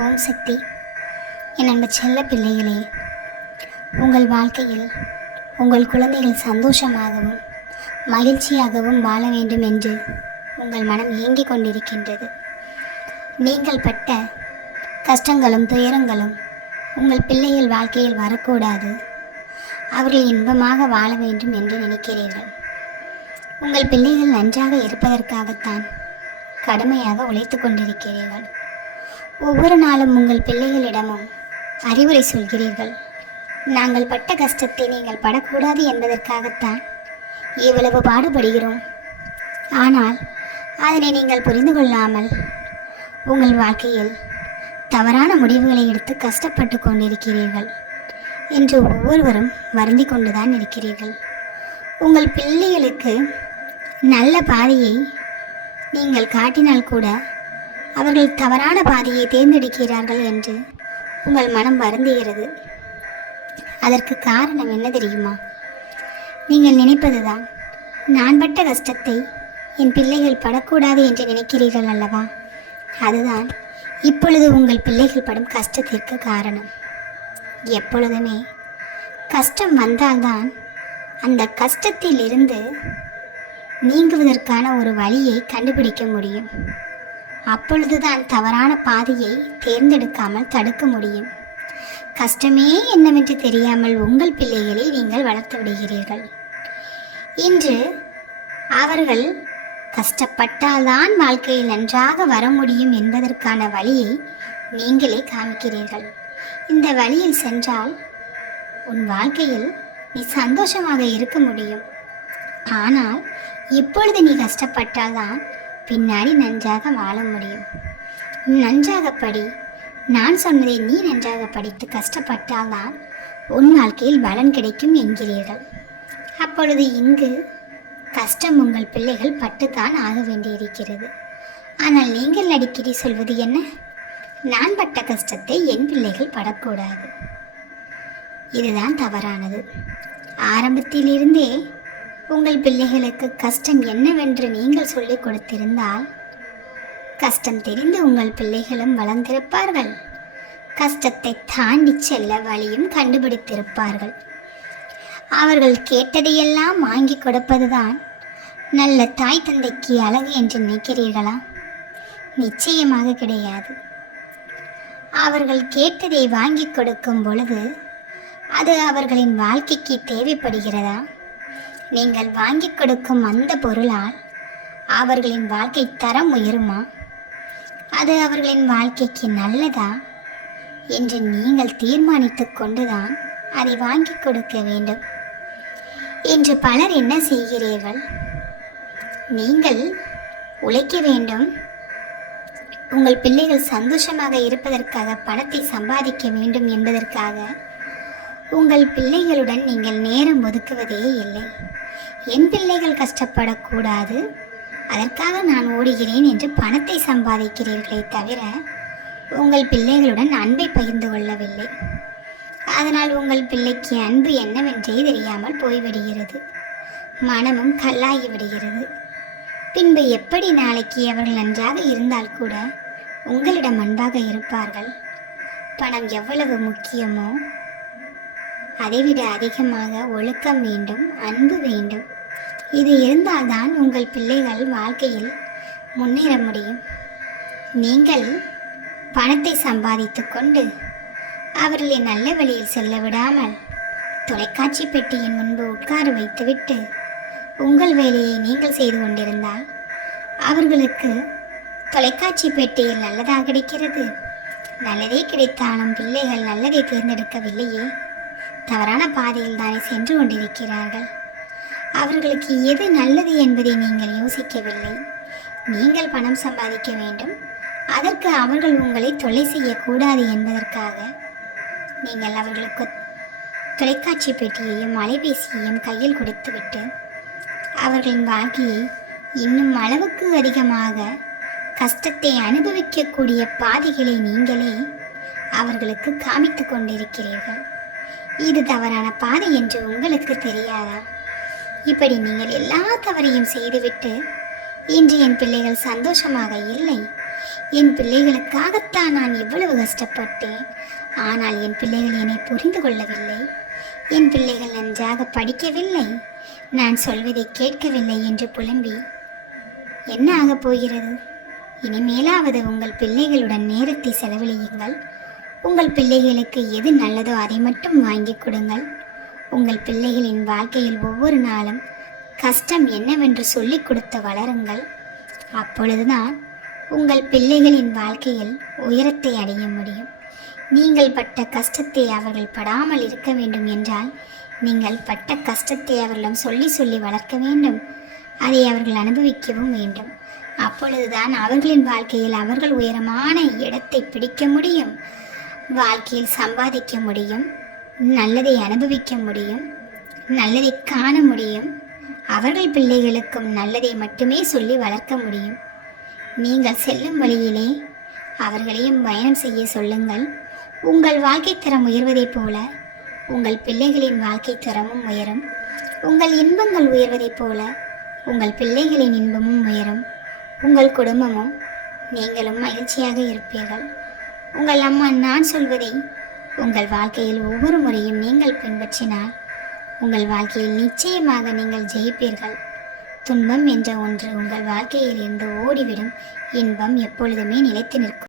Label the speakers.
Speaker 1: ஓம் சக்தி. என் அன்பு செல்ல பிள்ளைகளே உங்கள் வாழ்க்கையில் உங்கள் குழந்தைகள் சந்தோஷமாகவும் மகிழ்ச்சியாகவும் வாழ வேண்டும் என்று உங்கள் மனம் ஏங்கிக் கொண்டிருக்கின்றது. நீங்கள் பட்ட கஷ்டங்களும் துயரங்களும் உங்கள் பிள்ளைகள் வாழ்க்கையில் வரக்கூடாது. அவர்கள் இன்பமாக வாழ வேண்டும் என்று நினைக்கிறீர்கள். உங்கள் பிள்ளைகள் நன்றாக இருப்பதற்காகத்தான் கடுமையாக உழைத்து கொண்டிருக்கிறீர்கள். ஒவ்வொரு நாளும் உங்கள் பிள்ளைகளிடமும் அறிவுரை சொல்கிறீர்கள். நாங்கள் பட்ட கஷ்டத்தை நீங்கள் படக்கூடாது என்பதற்காகத்தான் இவ்வளவு பாடுபடுகிறோம். ஆனால் அதனை நீங்கள் புரிந்து கொள்ளாமல் உங்கள் வாழ்க்கையில் தவறான முடிவுகளை எடுத்து கஷ்டப்பட்டு கொண்டிருக்கிறீர்கள் என்று ஒவ்வொருவரும் வருந்தி கொண்டுதான் இருக்கிறீர்கள். உங்கள் பிள்ளைகளுக்கு நல்ல பாதையை நீங்கள் காட்டினால் கூட அவர்கள் தவறான பாதையை தேர்ந்தெடுக்கிறார்கள் என்று உங்கள் மனம் வருந்துகிறது. அதற்கு காரணம் என்ன தெரியுமா? நீங்கள் நினைப்பதுதான். நான் பட்ட கஷ்டத்தை என் பிள்ளைகள் படக்கூடாது என்று நினைக்கிறீர்கள் அல்லவா? அதுதான் இப்பொழுது உங்கள் பிள்ளைகள் படும் கஷ்டத்திற்கு காரணம். எப்பொழுதுமே கஷ்டம் வந்தால்தான் அந்த கஷ்டத்திலிருந்து நீங்குவதற்கான ஒரு வழியை கண்டுபிடிக்க முடியும். அப்பொழுதுதான் தவறான பாதையை தேர்ந்தெடுக்காமல் தடுக்க முடியும். கஷ்டமே என்னவென்று தெரியாமல் உங்கள் பிள்ளைகளை நீங்கள் வளர்த்து விடுகிறீர்கள். இன்று அவர்கள் கஷ்டப்பட்டால்தான் வாழ்க்கையில் நன்றாக வர முடியும் என்பதற்கான வழியை நீங்களே காமிக்கிறீர்கள். இந்த வழியில் சென்றால் உன் வாழ்க்கையில் நீ சந்தோஷமாக இருக்க முடியும். ஆனால் இப்பொழுது நீ கஷ்டப்பட்டால்தான் பின்னாடி நன்றாக வாழ முடியும். நன்றாக படி. நான் சொன்னதை நீ நன்றாக படித்து கஷ்டப்பட்டால்தான் உன் வாழ்க்கையில் பலன் கிடைக்கும் என்கிறீர்கள். அப்பொழுது இங்கு கஷ்டம் உங்கள் பிள்ளைகள் பட்டுத்தான் ஆக வேண்டியிருக்கிறது. ஆனால் நீங்கள் அடிக்கடி சொல்வது என்ன? நான் பட்ட கஷ்டத்தை என் பிள்ளைகள் படக்கூடாது. இதுதான் தவறானது. ஆரம்பத்திலிருந்தே உங்கள் பிள்ளைகளுக்கு கஷ்டம் என்னவென்று நீங்கள் சொல்லிக் கொடுத்திருந்தால் கஷ்டம் தெரிந்து உங்கள் பிள்ளைகளும் வளர்ந்திருப்பார்கள். கஷ்டத்தை தாண்டி செல்ல வழியும் கண்டுபிடித்திருப்பார்கள். அவர்கள் கேட்டதையெல்லாம் வாங்கி கொடுப்பதுதான் நல்ல தாய் தந்தைக்கு அழகு என்று நினைக்கிறீர்களா? நிச்சயமாக கிடையாது. அவர்கள் கேட்டதை வாங்கி கொடுக்கும் பொழுது அது அவர்களின் வாழ்க்கைக்கு தேவைப்படுகிறதா? நீங்கள் வாங்கி கொடுக்கும் அந்த பொருளால் அவர்களின் வாழ்க்கை தரம் உயருமா? அது அவர்களின் வாழ்க்கைக்கு நல்லதா? என்று நீங்கள் தீர்மானித்து கொண்டுதான் அதை வாங்கி கொடுக்க வேண்டும். இன்று பலர் என்ன செய்கிறீர்கள்? நீங்கள் உழைக்க வேண்டும். உங்கள் பிள்ளைகள் சந்தோஷமாக இருப்பதற்காக பணத்தை சம்பாதிக்க வேண்டும் என்பதற்காக உங்கள் பிள்ளைகளுடன் நீங்கள் நேரம் ஒதுக்குவதே இல்லை. என் பிள்ளைகள் கஷ்டப்படக்கூடாது. அதற்காக நான் ஓடுகிறேன் என்று பணத்தை சம்பாதிக்கிறீர்களே தவிர உங்கள் பிள்ளைகளுடன் அன்பை பகிர்ந்து கொள்ளவில்லை. அதனால் உங்கள் பிள்ளைக்கு அன்பு என்னவென்றே தெரியாமல் போய்விடுகிறது. மனமும் கல்லாகி விடுகிறது. பின்பு எப்படி நாளைக்கு அவர்கள் நன்றாக இருந்தால் கூட உங்களிடம் அன்பாக இருப்பார்கள்? பணம் எவ்வளவு முக்கியமோ அதைவிட அதிகமாக ஒழுக்கம் வேண்டும் அன்பு வேண்டும். இது இருந்தால்தான் உங்கள் பிள்ளைகள் வாழ்க்கையில் முன்னேற முடியும். நீங்கள் பணத்தை சம்பாதித்து கொண்டு அவர்களை நல்ல வழியில் செல்ல விடாமல் தொலைக்காட்சி பெட்டியின் முன்பு உட்கார வைத்துவிட்டு உங்கள் வேலையை நீங்கள் செய்து கொண்டிருந்தால் அவர்களுக்கு தொலைக்காட்சி பெட்டியில் நல்லதாக கிடைக்கிறது. நல்லதே கிடைத்தாலும் பிள்ளைகள் நல்லதை தேர்ந்தெடுக்கவில்லையே. தவறான பாதையில் தானே சென்று கொண்டிருக்கிறார்கள். அவர்களுக்கு எது நல்லது என்பதை நீங்கள் யோசிக்கவில்லை. நீங்கள் பணம் சம்பாதிக்க வேண்டும். அதற்கு அவர்கள் உங்களை தொல்லை செய்யக்கூடாது என்பதற்காக. நீங்கள் அவர்களுக்கு தொலைக்காட்சி பெட்டியையும் அலைபேசியையும் கையில் கொடுத்துவிட்டு அவர்களின் வாழ்க்கையை இன்னும் அளவுக்கு அதிகமாக கஷ்டத்தை அனுபவிக்கக்கூடிய பாதைகளை நீங்களே அவர்களுக்கு காமித்து கொண்டிருக்கிறீர்கள். இது தவறான பாதை என்று உங்களுக்கு தெரியாதா? இப்படி நீங்கள் எல்லா தவறையும் செய்துவிட்டு இன்று என் பிள்ளைகள் சந்தோஷமாக இல்லை. என் பிள்ளைகளுக்காகத்தான் நான் இவ்வளவு கஷ்டப்பட்டேன். ஆனால் என் பிள்ளைகள் என்னை புரிந்து கொள்ளவில்லை. என் பிள்ளைகள் நன்றாக படிக்கவில்லை. நான் சொல்வதை கேட்கவில்லை என்று புலம்பி என்ன ஆகப் போகிறது? இனிமேலாவது உங்கள் பிள்ளைகளுடன் நேரத்தை செலவழியுங்கள். உங்கள் பிள்ளைகளுக்கு எது நல்லதோ அதை மட்டும் வாங்கி கொடுங்கள். உங்கள் பிள்ளைகளின் வாழ்க்கையில் ஒவ்வொரு நாளும் கஷ்டம் என்னவென்று சொல்லிக் கொடுத்து வளருங்கள். அப்பொழுதுதான் உங்கள் பிள்ளைகளின் வாழ்க்கையில் உயரத்தை அடைய முடியும். நீங்கள் பட்ட கஷ்டத்தை அவர்கள் படாமல் இருக்க வேண்டும் என்றால் நீங்கள் பட்ட கஷ்டத்தை அவர்களிடம் சொல்லி சொல்லி வளர்க்க வேண்டும். அதை அவர்கள் அனுபவிக்கவும் வேண்டும். அப்பொழுதுதான் அவர்களின் வாழ்க்கையில் அவர்கள் உயரமான இடத்தை பிடிக்க முடியும். வாழ்க்கையில் சம்பாதிக்க முடியும் நல்லதை அனுபவிக்க முடியும் நல்லதை காண முடியும் அவர்கள் பிள்ளைகளுக்கும் நல்லதை மட்டுமே சொல்லி வளர்க்க முடியும். நீங்கள் செல்லும் வழியிலே அவர்களையும் பயணம் செய்ய சொல்லுங்கள். உங்கள் வாழ்க்கை தரம் உயர்வதைப் போல உங்கள் பிள்ளைகளின் வாழ்க்கை தரமும் உயரும். உங்கள் இன்பங்கள் உயர்வதைப் போல உங்கள் பிள்ளைகளின் இன்பமும் உயரும். உங்கள் குடும்பமும் நீங்களும் மகிழ்ச்சியாக இருப்பீர்கள். உங்கள் அம்மா நான் சொல்வதை உங்கள் வாழ்க்கையில் ஒவ்வொரு முறையும் நீங்கள் பின்பற்றினால் உங்கள் வாழ்க்கையில் நிச்சயமாக நீங்கள் ஜெயிப்பீர்கள். துன்பம் என்ற ஒன்று உங்கள் வாழ்க்கையில் இருந்து ஓடிவிடும். இன்பம் எப்பொழுதுமே நிலைத்து நிற்கும்.